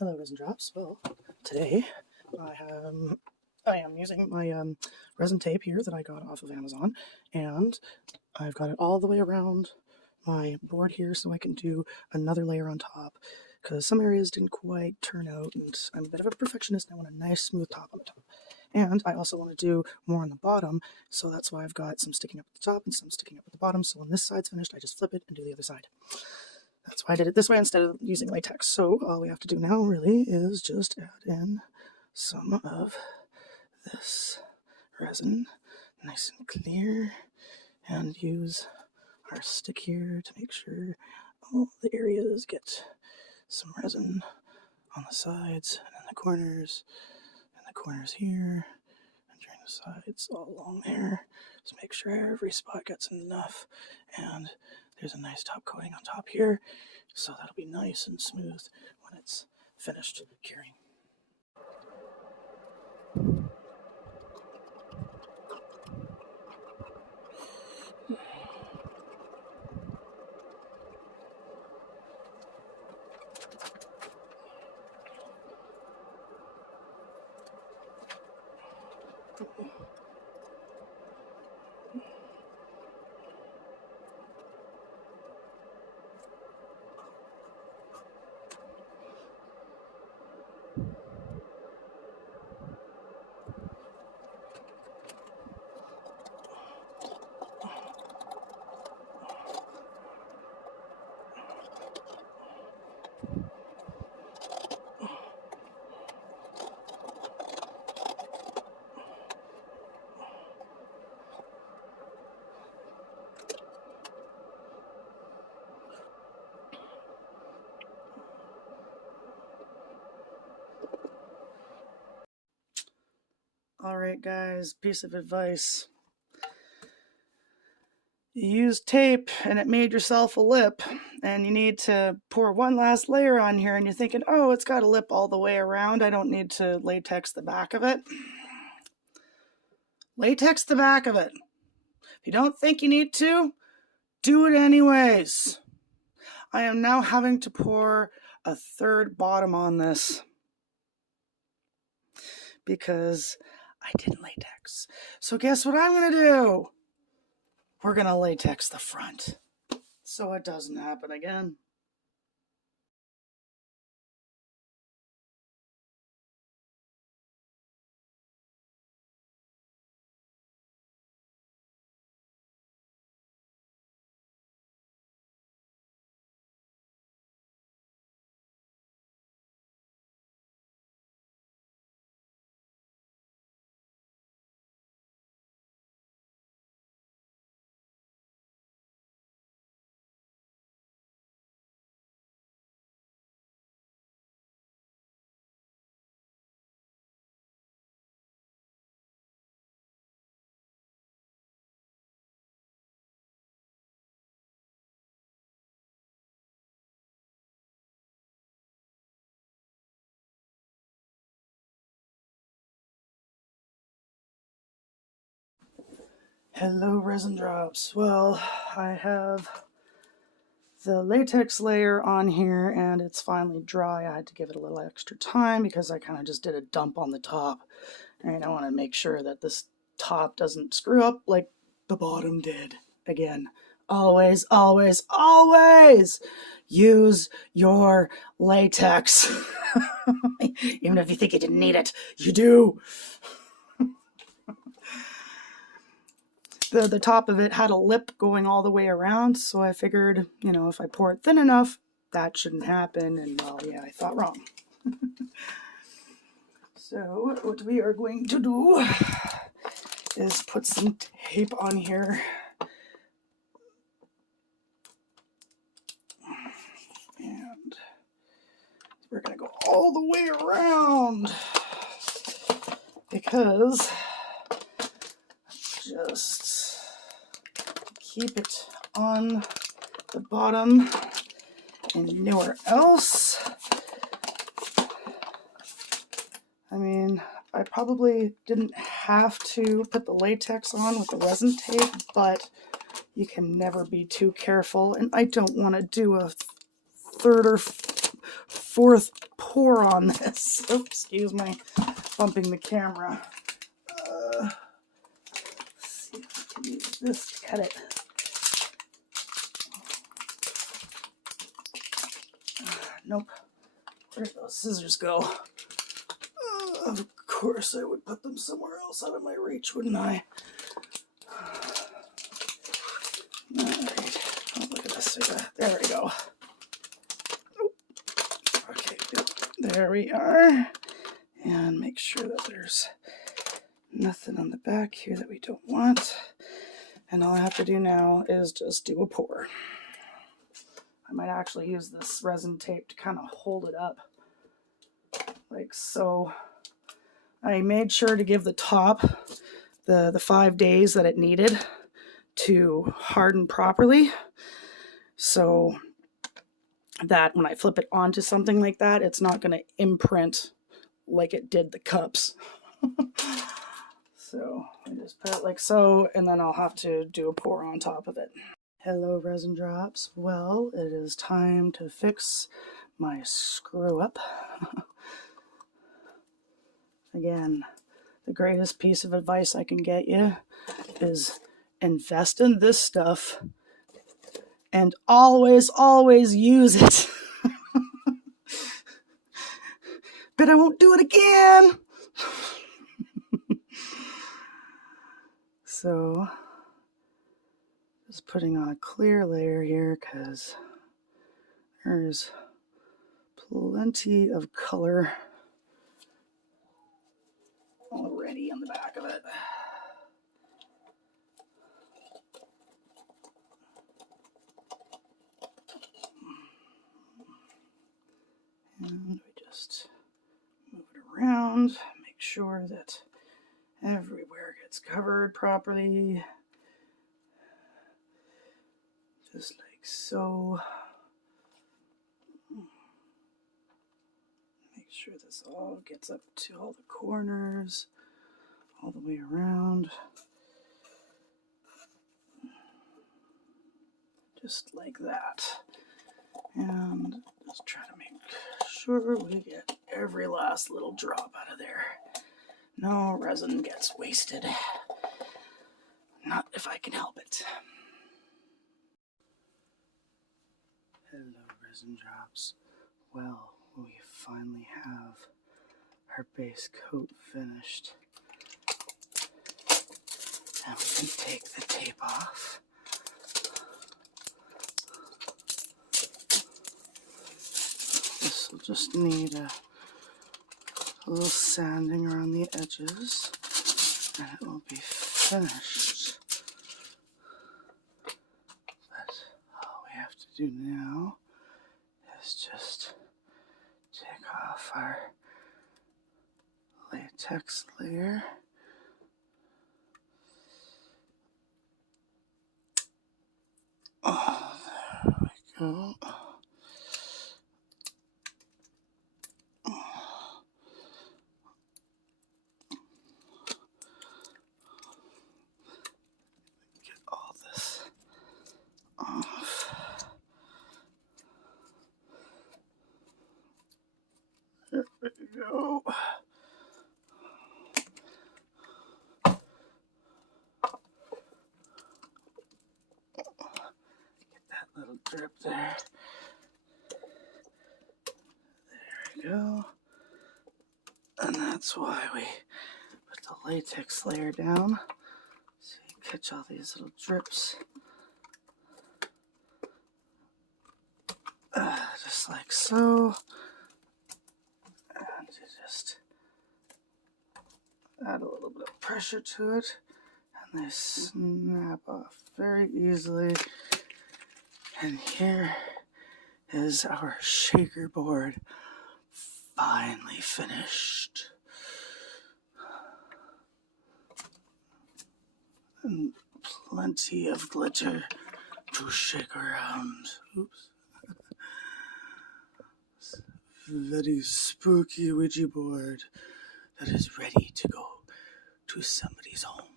Hello, Resin Drops. Well, today I am using my resin tape here that I got off of Amazon, and I've got it all the way around my board here so I can do another layer on top, because some areas didn't quite turn out, and I'm a bit of a perfectionist. I want a nice smooth top on the top. And I also want to do more on the bottom, so that's why I've got some sticking up at the top and some sticking up at the bottom, so when this side's finished, I just flip it and do the other side. That's why I did it this way instead of using latex. So all we have to do now really is just add in some of this resin, nice and clear, and use our stick here to make sure all the areas get some resin on the sides and in the corners here, and during the sides all along there. Just make sure every spot gets enough, and there's a nice top coating on top here, so that'll be nice and smooth when it's finished curing. Alright guys, piece of advice. You used tape and it made yourself a lip, and you need to pour one last layer on here, and you're thinking, oh, it's got a lip all the way around, I don't need to latex the back of it. Latex the back of it. If you don't think you need to, do it anyways. I am now having to pour a third bottom on this because I didn't latex. So guess what I'm going to do? We're going to latex the front so it doesn't happen again. Hello, Resin Drops. Well, I have the latex layer on here and it's finally dry. I had to give it a little extra time because I kind of just did a dump on the top. And I want to make sure that this top doesn't screw up like the bottom did. Again, always, always, always use your latex. Even if you think you didn't need it, you do. The top of it had a lip going all the way around, so I figured, you know, if I pour it thin enough, that shouldn't happen, and well, yeah, I thought wrong. So what we are going to do is put some tape on here. And we're going to go all the way around because just keep it on the bottom and nowhere else. I mean, I probably didn't have to put the latex on with the resin tape, but you can never be too careful, and I don't want to do a third or fourth pour on this. Oops, excuse my bumping the camera. Let's see if I can use this to cut it. Nope. Where'd those scissors go? Of course I would put them somewhere else out of my reach, wouldn't I? Alright. Oh, look at this. There we go. Okay, yep. There we are. And make sure that there's nothing on the back here that we don't want. And all I have to do now is just do a pour. I might actually use this resin tape to kind of hold it up, like so. I made sure to give the top the 5 days that it needed to harden properly, so that when I flip it onto something like that, it's not going to imprint like it did the cups. So I just put it like so, and then I'll have to do a pour on top of it. Hello, resin drops. Well, it is time to fix my screw up. Again, the greatest piece of advice I can get you is invest in this stuff and always, always use it. But I won't do it again. So, just putting on a clear layer here because there's plenty of color already on the back of it. And we just move it around, make sure that everywhere gets covered properly. Just like so. Make sure this all gets up to all the corners, all the way around. Just like that. And just try to make sure we get every last little drop out of there. No resin gets wasted. Not if I can help it. Hello, resin drops. Well, we finally have our base coat finished. And we can take the tape off. This will just need a little sanding around the edges, and it will be finished. But all we have to do now is just take off our latex layer. Oh, there we go. Get all this off. There we go. Little drip there. There we go. And that's why we put the latex layer down, so you catch all these little drips. Just like so. And you just add a little bit of pressure to it, and they snap off very easily. And here is our shaker board, finally finished. And plenty of glitter to shake around. Oops. Very spooky Ouija board that is ready to go to somebody's home.